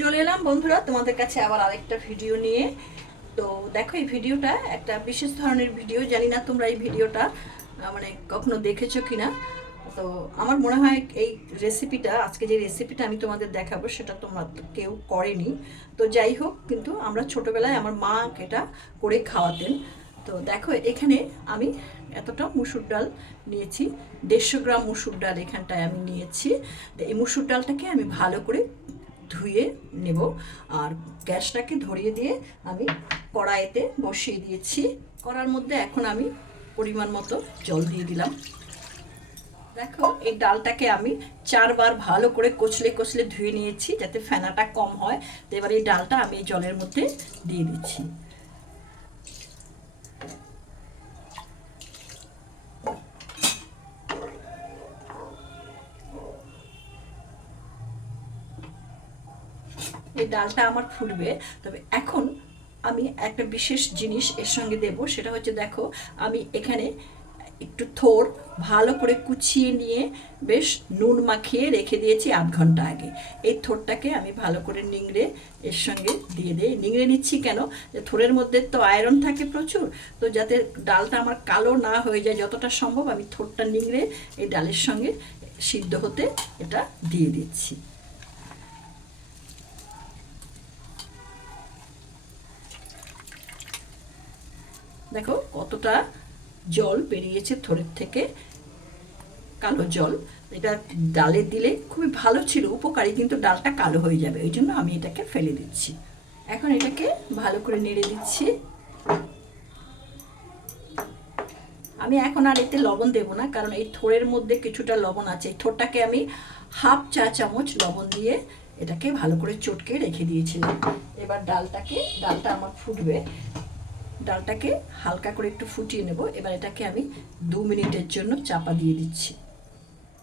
চলে এলাম বন্ধুরা, তোমাদের কাছে আবার আরেকটা ভিডিও নিয়ে। তো দেখো, এই ভিডিওটা একটা বিশেষ ধরনের ভিডিও জানি না তোমরা এই ভিডিওটা মানে কখনো দেখেছ কিনা। তো আমার মনে হয় এই রেসিপিটা আজকে যে রেসিপিটা আমি তোমাদের দেখাবো, সেটা তোমরা কেউ করেনি। তো যাই হোক, কিন্তু আমরা ছোটবেলায় আমার মা এটা করে খাওয়াতেন। তো দেখো, এখানে আমি এতটা মুসুর ডাল নিয়েছি, দেড়শো গ্রাম মুসুর ডাল এখানটায় আমি নিয়েছি। তো এই মুসুর ডালটাকে আমি ভালো করে ধুয়ে নেব। আর গ্যাসটাকে ধরিয়ে দিয়ে আমি কড়াইতে বসিয়ে দিয়েছি। কড়ার মধ্যে এখন আমি পরিমাণ মতো জল দিয়ে দিলাম। দেখো, এই ডালটাকে আমি চারবার ভালো করে কচলে কচলে ধুয়ে নিয়েছি যাতে ফেনাটা কম হয়। তো এবার এই ডালটা আমি এই জলের মধ্যে দিয়ে দিচ্ছি। এই ডালটা আমার ফুটবে। তবে এখন আমি একটা বিশেষ জিনিস এর সঙ্গে দেব, সেটা হচ্ছে দেখো, আমি এখানে একটু থোর ভালো করে কুচিয়ে নিয়ে বেশ নুন মাখিয়ে রেখে দিয়েছি আধ ঘণ্টা আগে। এই থোরটাকে আমি ভালো করে নিংড়ে এর সঙ্গে দিয়ে দিই। নিংড়ে নিচ্ছি কেন? যে থোরের মধ্যে তো আয়রন থাকে প্রচুর, তো যাতে ডালটা আমার কালো না হয়ে যায় যতটা সম্ভব আমি থোরটা নিংড়ে এই ডালের সঙ্গে সিদ্ধ হতে এটা দিয়ে দিচ্ছি। দেখো কতটা জল বেরিয়েছে থোড়ের থেকে। কালো জল। এটা ডালে দিলে খুবই ভালো ছিল, উপকারী, কিন্তু ডালটা কালো হয়ে যাবে। ওই জন্য আমি এটাকে ফেলে দিচ্ছি। এখন এটাকে ভালো করে নেড়ে দিচ্ছি। আমি এখন আর এতে লবণ দেব না, কারণ এই থোড়ের মধ্যে কিছুটা লবণ আছে। এই থোড়টাকে আমি হাফ চা চামচ লবণ দিয়ে এটাকে ভালো করে চটকে রেখে দিয়েছিলাম। এবার ডালটাকে, ডালটা আমার ফুটবে। ডালটাকে হালকা করে একটু ফুটিয়ে নেব। এবার এটাকে আমি দু মিনিটের জন্য চাপা দিয়ে দিচ্ছি।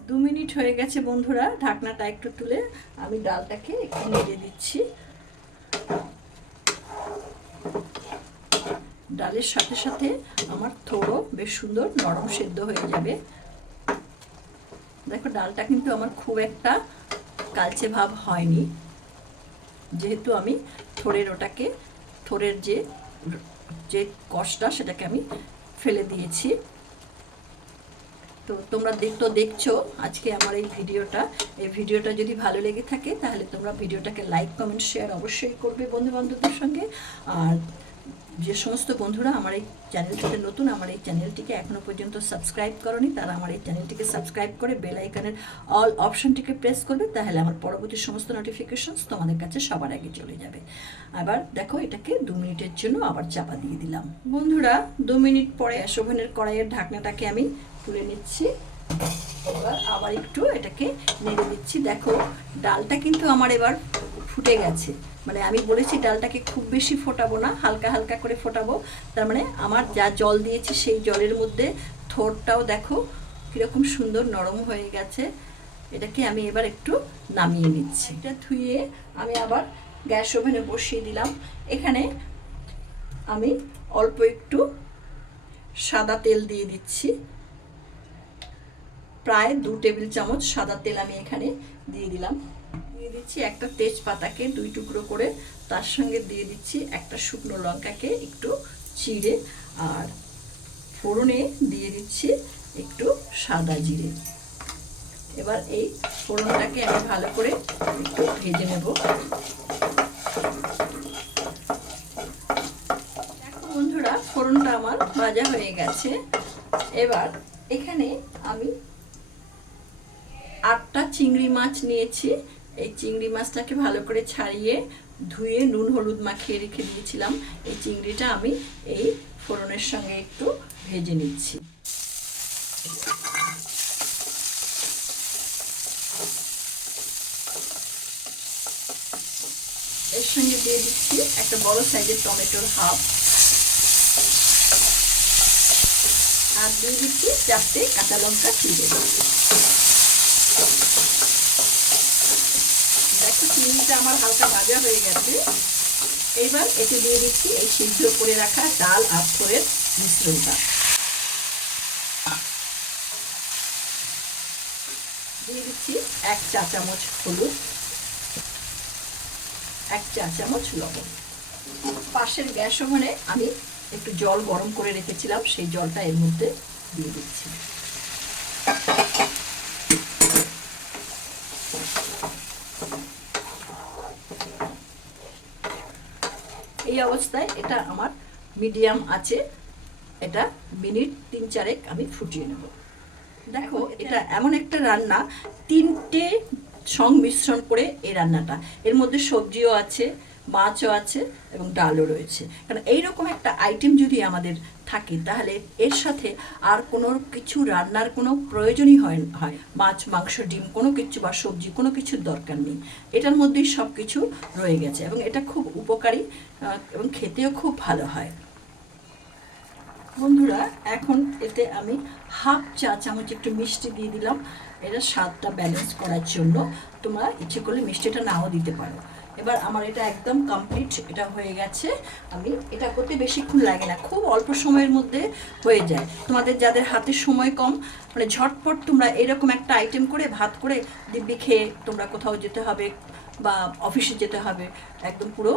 দু মিনিট হয়ে গেছে বন্ধুরা, ঢাকনাটা একটু তুলে আমি ডালটাকে একটু নেড়ে দিচ্ছি। ডালের সাথে সাথে আমার থোড়ো বেশ সুন্দর নরম সেদ্ধ হয়ে যাবে। দেখো, ডালটা কিন্তু আমার খুব একটা কালচে ভাব হয়নি। যেহেতু আমি থোড়ের ওটাকে, থোড়ের যে যে কষ্টটা সেটাকে আমি ফেলে দিয়েছি। তো তোমরা দেখতো দেখছ আজকে আমার এই ভিডিওটা। এই ভিডিওটা যদি ভালো লেগে থাকে তাহলে তোমরা ভিডিওটাকে লাইক, কমেন্ট, শেয়ার অবশ্যই করবে বন্ধু বান্ধবদের সঙ্গে। আর যে সমস্ত বন্ধুরা আমার এই চ্যানেলটিতে নতুন, আমার এই চ্যানেলটিকে এখনও পর্যন্ত সাবস্ক্রাইব করনি, তারা আমার এই চ্যানেলটিকে সাবস্ক্রাইব করে বেল আইকনের অল অপশনটিকে প্রেস করবে, তাহলে আমার পরবর্তী সমস্ত নোটিফিকেশনস তোমাদের কাছে সবার আগে চলে যাবে। আবার দেখো, এটাকে দু মিনিটের জন্য আবার চাপা দিয়ে দিলাম। বন্ধুরা, দু মিনিট পরে অ্যাশোভেনের কড়াইয়ের ঢাকনাটাকে আমি তুলে নিচ্ছি। এবার আবার একটু এটাকে নেড়ে দিচ্ছি। দেখো, ডালটা কিন্তু আমার এবার ফুটে গেছে। মানে আমি বলেছি ডালটাকে খুব বেশি ফোটাবো না, হালকা হালকা করে ফোটাবো। তার মানে আমার যা জল দিয়েছি সেই জলের মধ্যে থোরটাও দেখো কীরকম সুন্দর নরম হয়ে গেছে। এটাকে আমি এবার একটু নামিয়ে নিচ্ছি। এটা ধুয়ে আমি আবার গ্যাস ওভেনে বসিয়ে দিলাম। এখানে আমি অল্প একটু সাদা তেল দিয়ে দিচ্ছি। প্রায় দু টেবিল চামচ সাদা তেল আমি এখানে দিয়ে দিলাম। দিয়ে দিচ্ছি একটা তেজপাতাকে দুই টুকরো করে। তার সঙ্গে দিয়ে দিচ্ছি একটা শুকনো লঙ্কাকে একটু চিড়ে। আর ফোড়নে দিয়ে দিচ্ছি একটু সাদা জিরে। এবার এই ফোড়নটাকে আমি ভালো করে একটু ভেজে নেব। বন্ধুরা, ফোড়নটা আমার ভাজা হয়ে গেছে। এবার এখানে আমি আটটা চিংড়ি মাছ নিয়েছি। এই চিংড়ি মাছটাকে ভালো করে ছাড়িয়ে ধুয়ে নুন, হলুদ মাখিয়ে রেখে দিয়েছিলাম। এই চিংড়িটা আমি এই ফোড়নের সঙ্গে একটু ভেজে নিচ্ছি। এর সঙ্গে দিয়ে দিচ্ছি একটা বড় সাইজের টমেটোর হাফ। আর দিয়ে দিচ্ছি চারটে কাঁচা লঙ্কা চিড়ে। চিংড়িটা আমার হালকা ভাজা হয়ে গেছে। এবার এতে দিয়ে দিচ্ছি এই সিদ্ধ করে রাখা ডাল আর মিশ্রণটা। দিয়ে দিচ্ছি এক চা চামচ হলুদ, এক চা চামচ লবণ। পাশের গ্যাস ওভেনে আমি একটু জল গরম করে রেখেছিলাম, সেই জলটা এর মধ্যে দিয়ে দিচ্ছি। এই অবস্থায় এটা আমার মিডিয়াম আছে। এটা মিনিট তিন চারেক আমি ফুটিয়ে নেব। দেখো এটা এমন একটা রান্না তিনটে সংমিশ্রণ করে এই রান্নাটা। এর মধ্যে সবজিও আছে মাছও আছে এবং ডালও রয়েছে। কারণ এইরকম একটা আইটেম যদি আমাদের থাকে, তাহলে এর সাথে আর কোনো কিছু রান্নার কোনো প্রয়োজনই হয় হয়। মাছ, মাংস, ডিম, কোনো কিছু বা সবজি, কোনো কিছুর দরকার নেই। এটার মধ্যেই সব কিছু রয়ে গেছে এবং এটা খুব উপকারী এবং খেতেও খুব ভালো হয়। বন্ধুরা, এখন এতে আমি হাফ চা চামচ একটু মিষ্টি দিয়ে দিলাম। এটা স্বাদটা ব্যালেন্স করার জন্য তোমরা ইচ্ছে করলে মিষ্টিটা নাও দিতে পারো। এবার আমার এটা একদম কমপ্লিট এটা হয়ে গেছে। আমি এটা করতে বেশিক্ষণ লাগে না, খুব অল্প সময়ের মধ্যে হয়ে যায়। তোমাদের যাদের হাতে সময় কম মানে ঝটপট তোমরা এরকম একটা আইটেম করে, ভাত করে দিব্যি খেয়ে তোমরা কোথাও যেতে হবে বা অফিসে যেতে হবে, একদম পুরো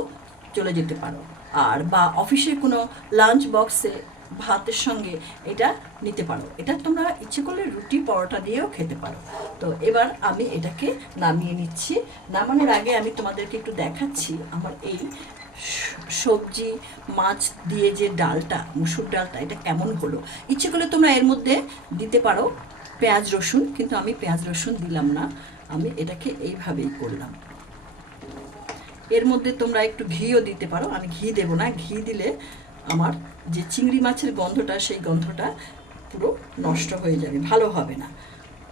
চলে যেতে পারো। আর বা অফিসে কোনো লাঞ্চ বক্সে ভাতের সঙ্গে এটা নিতে পারো। এটা তোমরা ইচ্ছে করলে রুটি, পরোটা দিয়েও খেতে পারো। তো এবার আমি এটাকে নামিয়ে নিচ্ছি। নামানোর আগে আমি তোমাদেরকে একটু দেখাচ্ছি আমার এই সবজি, মাছ দিয়ে যে ডালটা, মুসুর ডালটা, এটা কেমন হলো। ইচ্ছে করলে তোমরা এর মধ্যে দিতে পারো পেঁয়াজ, রসুন, কিন্তু আমি পেঁয়াজ, রসুন দিলাম না। আমি এটাকে এইভাবেই করলাম। এর মধ্যে তোমরা একটু ঘিও দিতে পারো। আমি ঘি দেবো না। ঘি দিলে আমার যে চিংড়ি মাছের গন্ধটা, সেই গন্ধটা পুরো নষ্ট হয়ে যাবে, ভালো হবে না।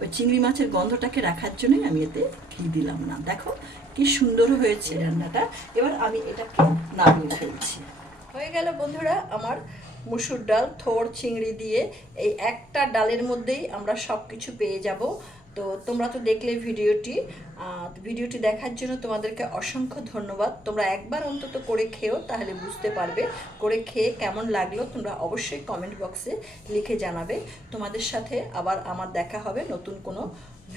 ওই চিংড়ি মাছের গন্ধটাকে রাখার জন্যই আমি এতে ঘি দিলাম না। দেখো কি সুন্দর হয়েছে রান্নাটা। এবার আমি এটাকে নামিয়ে ফেলছি। হয়ে গেল বন্ধুরা আমার মুসুর ডাল, থোড় চিংড়ি দিয়ে এই একটা ডালের মধ্যেই আমরা সব কিছু পেয়ে যাব। তো তোমরা তো দেখলে ভিডিওটি ভিডিওটি দেখার জন্য তোমাদেরকে অসংখ্য ধন্যবাদ। তোমরা একবার অন্তত করে খেয়েও তাহলে বুঝতে পারবে করে খেয়ে কেমন লাগল, তোমরা অবশ্যই কমেন্ট বক্সে লিখে জানাবে। তোমাদের সাথে আবার আমার দেখা হবে নতুন কোনো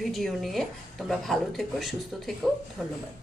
ভিডিও নিয়ে। তোমরা ভালো থেকো, সুস্থ থেকো, ধন্যবাদ।